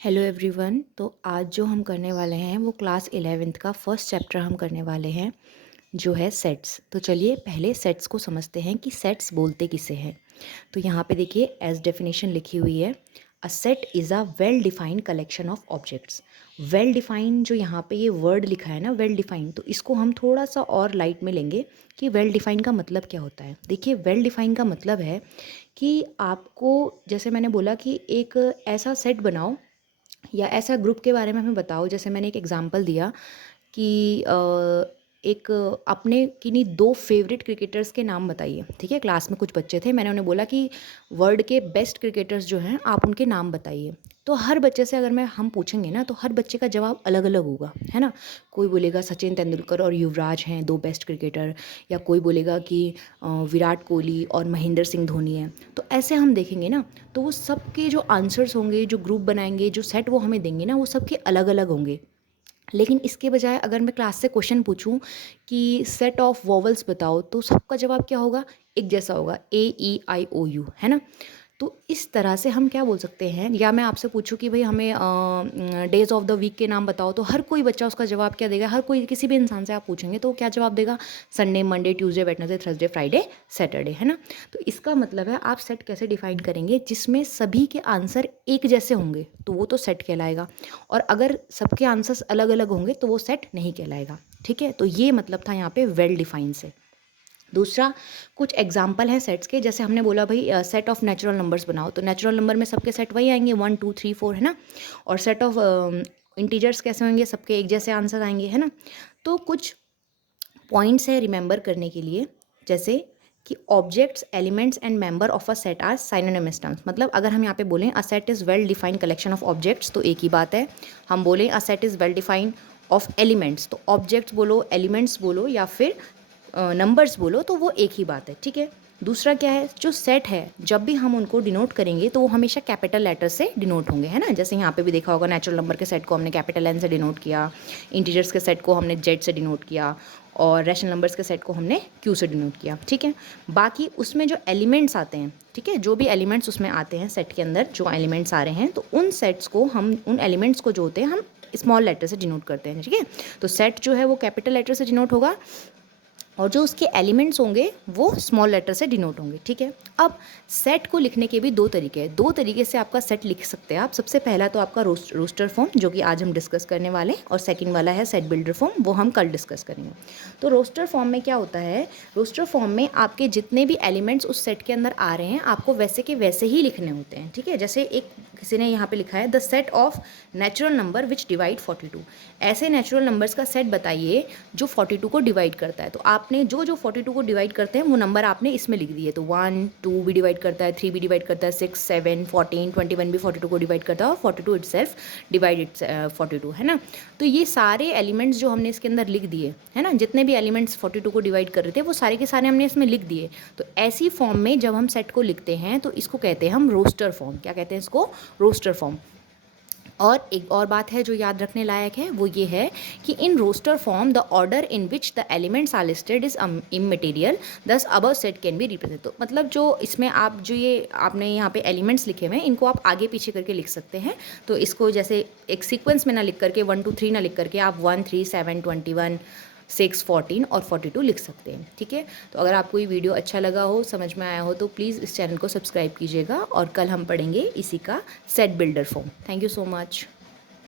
Hello everyone. तो आज जो हम करने वाले हैं वो क्लास 11th का फर्स्ट चैप्टर हम करने वाले हैं जो है सेट्स। तो चलिए पहले सेट्स को समझते हैं कि सेट्स बोलते किसे हैं। तो यहाँ पे देखिए एज डेफिनेशन लिखी हुई है, अ set is a well defined collection of objects. Well defined जो यहाँ पे ये वर्ड लिखा है ना, वेल डिफाइंड, तो इसको हम थोड़ा सा और लाइट में लेंगे कि वेल डिफाइंड का मतलब क्या होता है। देखिए वेल डिफाइंड का मतलब है कि आपको, जैसे मैंने बोला कि एक ऐसा सेट बनाओ या ऐसा ग्रुप के बारे में हमें बताओ। जैसे मैंने एक एग्जांपल दिया कि एक अपने किन्हीं दो फेवरेट क्रिकेटर्स के नाम बताइए। ठीक है, क्लास में कुछ बच्चे थे, मैंने उन्हें बोला कि वर्ल्ड के बेस्ट क्रिकेटर्स जो हैं आप उनके नाम बताइए। तो हर बच्चे से अगर हम पूछेंगे ना, तो हर बच्चे का जवाब अलग अलग होगा, है ना। कोई बोलेगा सचिन तेंदुलकर और युवराज हैं दो बेस्ट क्रिकेटर, या कोई बोलेगा कि विराट कोहली और महेंद्र सिंह धोनी हैं। तो ऐसे हम देखेंगे ना, तो वो सबके जो आंसर्स होंगे, जो ग्रुप बनाएंगे, जो सेट वो हमें देंगे ना, वो सबके अलग अलग होंगे। लेकिन इसके बजाय अगर मैं क्लास से क्वेश्चन पूछूं कि सेट ऑफ वॉवल्स बताओ, तो सबका जवाब क्या होगा? एक जैसा होगा, AEIOU, है ना। तो इस तरह से हम क्या बोल सकते हैं, या मैं आपसे पूछूं कि भाई हमें डेज ऑफ द वीक के नाम बताओ, तो हर कोई बच्चा उसका जवाब क्या देगा? हर कोई, किसी भी इंसान से आप पूछेंगे तो वो क्या जवाब देगा? Sunday, Monday, Tuesday, Wednesday, Thursday, Friday, Saturday, है ना। तो इसका मतलब है आप सेट कैसे डिफाइन करेंगे? जिसमें सभी के आंसर एक जैसे होंगे तो वो तो सेट कहलाएगा, और अगर सबके आंसर्स अलग अलग होंगे तो वो सेट नहीं कहलाएगा। ठीक है, तो ये मतलब था यहाँ पे वेल डिफाइन से। दूसरा, कुछ एग्जाम्पल हैं सेट्स के। जैसे हमने बोला भाई सेट ऑफ नेचुरल नंबर्स बनाओ, तो नेचुरल नंबर में सबके सेट वही आएंगे, 1 2 3 4, है ना। और सेट ऑफ इंटीजर्स कैसे होंगे? सबके एक जैसे आंसर आएंगे, है ना। तो कुछ पॉइंट्स है रिमेंबर करने के लिए, जैसे कि objects, elements and member of a set are synonymous terms. मतलब अगर हम यहाँ पे बोलें a set is well defined collection of objects, तो एक ही बात है। हम बोलें a set is well defined of elements, तो ऑब्जेक्ट्स बोलो, एलिमेंट्स बोलो, या फिर नंबर्स बोलो, तो वो एक ही बात है। ठीक है। दूसरा क्या है, जो सेट है जब भी हम उनको डिनोट करेंगे तो वो हमेशा कैपिटल लेटर से डिनोट होंगे, है ना। जैसे यहाँ पे भी देखा होगा, नेचुरल नंबर के सेट को हमने कैपिटल एन से डिनोट किया, इंटीजर्स के सेट को हमने जेड से डिनोट किया, और रैशनल नंबर्स के सेट को हमने क्यू से डिनोट किया। ठीक है। बाकी उसमें जो एलिमेंट्स आते हैं, ठीक है, जो भी एलिमेंट्स उसमें आते हैं सेट के अंदर, जो एलिमेंट्स आ रहे हैं, तो उन सेट्स को हम, उन एलिमेंट्स को जो होते हैं, हम स्मॉल लेटर से डिनोट करते हैं। ठीक है। तो सेट जो है वो कैपिटल लेटर से डिनोट होगा, और जो उसके एलिमेंट्स होंगे वो स्मॉल लेटर से डिनोट होंगे। ठीक है। अब सेट को लिखने के भी दो तरीके हैं, दो तरीके से आपका सेट लिख सकते हैं आप। सबसे पहला तो आपका रोस्टर फॉर्म, जो कि आज हम डिस्कस करने वाले हैं, और सेकंड वाला है सेट बिल्डर फॉर्म, वो हम कल डिस्कस करेंगे। तो रोस्टर फॉर्म में क्या होता है? रोस्टर फॉर्म में आपके जितने भी एलिमेंट्स उस सेट के अंदर आ रहे हैं, आपको वैसे के वैसे ही लिखने होते हैं। ठीक है। जैसे एक किसी ने यहाँ पे लिखा है the set of natural number which divide 42। ऐसे नेचुरल नंबर्स का सेट बताइए जो 42 को डिवाइड करता है। तो आपने जो जो 42 को डिवाइड करते हैं वो नंबर आपने इसमें लिख दिए। तो 1 2 भी डिवाइड करता है, 3 भी डिवाइड करता है, 6 7 14 21 भी 42 को डिवाइड करता है, और 42 इटसेल्फ डिवाइड 42, है ना। तो ये सारे एलिमेंट्स जो हमने इसके अंदर लिख दिए, है ना, जितने भी एलिमेंट्स 42 को डिवाइड कर रहे थे वो सारे के सारे हमने इसमें लिख दिए। तो ऐसी फॉर्म में जब हम सेट को लिखते हैं तो इसको कहते हैं हम रोस्टर फॉर्म। क्या कहते हैं इसको? Roster form. और एक और बात है जो याद रखने लायक है, वो ये है कि in roster form the order in which the elements are listed is immaterial, thus above set can be represent. तो मतलब जो इसमें आप, जो ये आपने यहाँ पे एलिमेंट्स लिखे हुए हैं, इनको आप आगे पीछे करके लिख सकते हैं। तो इसको जैसे एक सीक्वेंस में ना लिख करके 1 2 3 ना लिख करके आप 1 3 7 21 6 14 और 42 लिख सकते हैं। ठीक है। तो अगर आपको ये वीडियो अच्छा लगा हो, समझ में आया हो, तो प्लीज़ इस चैनल को सब्सक्राइब कीजिएगा, और कल हम पढ़ेंगे इसी का set builder form. Thank you so much.